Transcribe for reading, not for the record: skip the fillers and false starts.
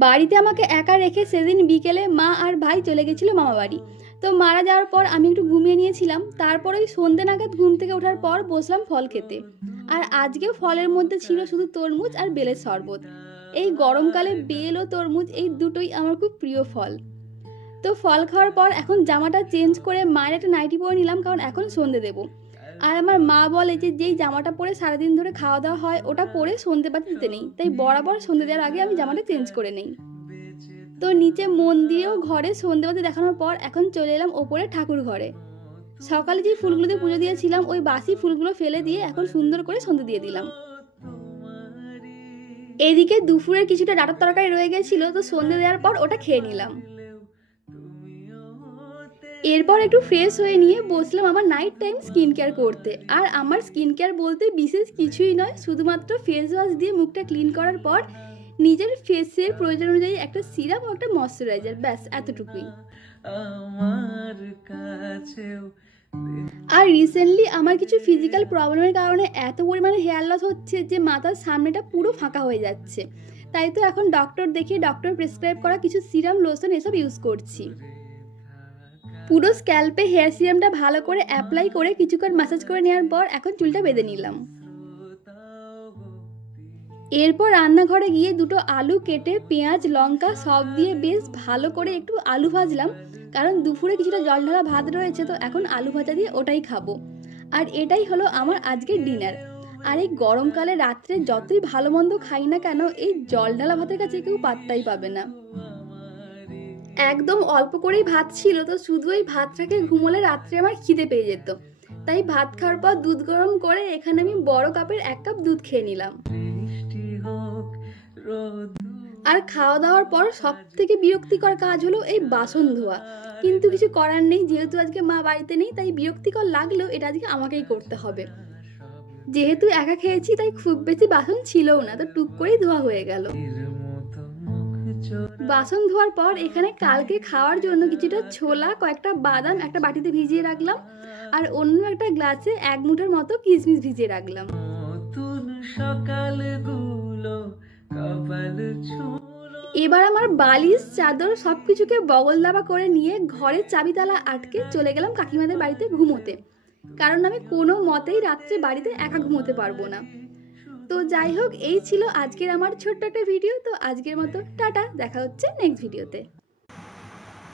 বাড়িতে আমাকে একা রেখে সেদিন বিকেলে মা আর ভাই চলে গেছিল মামা বাড়ি। তো মারা যাওয়ার পর আমি একটু ঘুমিয়ে নিয়েছিলাম, তারপর ওই সন্ধে নাগাদ ঘুম থেকে ওঠার পর বসলাম ফল খেতে। আর আজকেও ফলের মধ্যে ছিল শুধু তরমুজ আর বেলের শরবত। এই গরমকালে বেল ও তরমুজ এই দুটোই আমার খুব প্রিয় ফল। তো ফল খাওয়ার পর এখন জামাটা চেঞ্জ করে মায়ের একটা নাইটি পরে নিলাম, কারণ এখন সন্ধে দেবো। আর আমার মা বলে যে যেই জামাটা পরে সারাদিন ধরে খাওয়া দাওয়া হয় ওটা পরে সন্ধে পাতি দিতে নেই, তাই বরাবর সন্ধে দেওয়ার আগে আমি জামাটা চেঞ্জ করে নেই। তো নিচে মন্দিরেও ঘরে সন্ধেবাতি দেখানোর পর এখন চলে এলাম ওপরে ঠাকুর ঘরে। সকালে যে ফুলগুলো দিয়ে পুজো দিয়েছিলাম ওই বাসি ফুলগুলো ফেলে দিয়ে এখন সুন্দর করে সন্ধে দিয়ে দিলাম। এদিকে দুপুরের কিছুটা ডাঁটার তরকারি রয়ে গেছিল, তো সন্ধে দেওয়ার পর ওটা খেয়ে নিলাম। এরপর একটু ফ্রেশ হয়ে নিয়ে বসলাম আমার নাইট টাইম স্কিন কেয়ার করতে। আর আমার স্কিন কেয়ার বলতে বিশেষ কিছুই নয়, শুধুমাত্র ফেস ওয়াশ দিয়ে মুখটা ক্লিন করার পর নিজের ফেসের প্রয়োজন অনুযায়ী একটা সিরাম ও একটা ময়শ্চারাইজার, ব্যাস এতটুকুই। আর রিসেন্টলি আমার কিছু ফিজিক্যাল প্রবলেমের কারণে এত পরিমাণে হেয়ার লস হচ্ছে যে মাথার সামনেটা পুরো ফাঁকা হয়ে যাচ্ছে। তাই তো এখন ডক্টর দেখিয়ে ডক্টর প্রেসক্রাইব করা কিছু সিরাম, লোশন এসব ইউজ করছি। পুরো স্ক্যাল্পে হেয়ার সিরামটা ভালো করে অ্যাপ্লাই করে কিছুক্ষণ ম্যাসাজ করে নেওয়ার পর এখন চুলটা বেঁধে নিলাম। এরপর রান্নাঘরে গিয়ে দুটো আলু কেটে পেঁয়াজ লঙ্কা সব দিয়ে বেশ ভালো করে একটু আলু ভাজলাম, কারণ দুপুরে কিছুটা জল ঢালা ভাত রয়েছে, তো এখন আলু ভাজা দিয়ে ওটাই খাবো। আর এটাই হলো আমার আজকের ডিনার। আর এই গরমকালে রাত্রে যতই ভালো মন্দ খাই না কেন এই জল ঢালা ভাতের কাছে কেউ পাত্তাই পাবে না। একদম অল্প করেই ভাত ছিল, তো শুধু ওই ভাতটাকে ঘুমোলে রাত্রে আমার খিদে পেয়ে যেত। তাই ভাত খাওয়ার পর দুধ গরম করে এখানে আমি বড় কাপের 1 কাপ দুধ খেয়ে নিলাম। আর খাওয়া দাওয়ার পর সব থেকে বিরক্তিকর কাজ হলো এই বাসন ধোয়া। কিন্তু কিছু করার নেই, যেহেতু আজকে মা বাড়িতে নেই, তাই বিরক্তিকর লাগলেও এটা আজকে আমাকেই করতে হবে। যেহেতু একা খেয়েছি তাই খুব বেশি বাসন ছিলও না, তো টুক করেই ধোয়া হয়ে গেল। বাসন ধোয়ার পর এখানে কালকে খাওয়ার জন্য কিছুটা ছোলা, কয়েকটা বাদাম একটা বাটিতে ভিজিয়ে রাখলাম, আর অন্য একটা গ্লাসে 1 মুঠোর মতো কিশমিশ ভিজিয়ে রাখলাম। এবার আমার বালিশ চাদর সবকিছুকে বগল দাবা করে নিয়ে ঘরের চাবি তালা আটকে চলে গেলাম কাকিমাদের বাড়িতে ঘুমোতে, কারণ আমি কোনো মতেই রাত্রে বাড়িতে একা ঘুমোতে পারবো না। তো যাই হোক, এই ছিল আজকের আমার ছোট্ট একটা ভিডিও। তো আজকের মতো টাটা, দেখা হচ্ছে নেক্সট ভিডিওতে।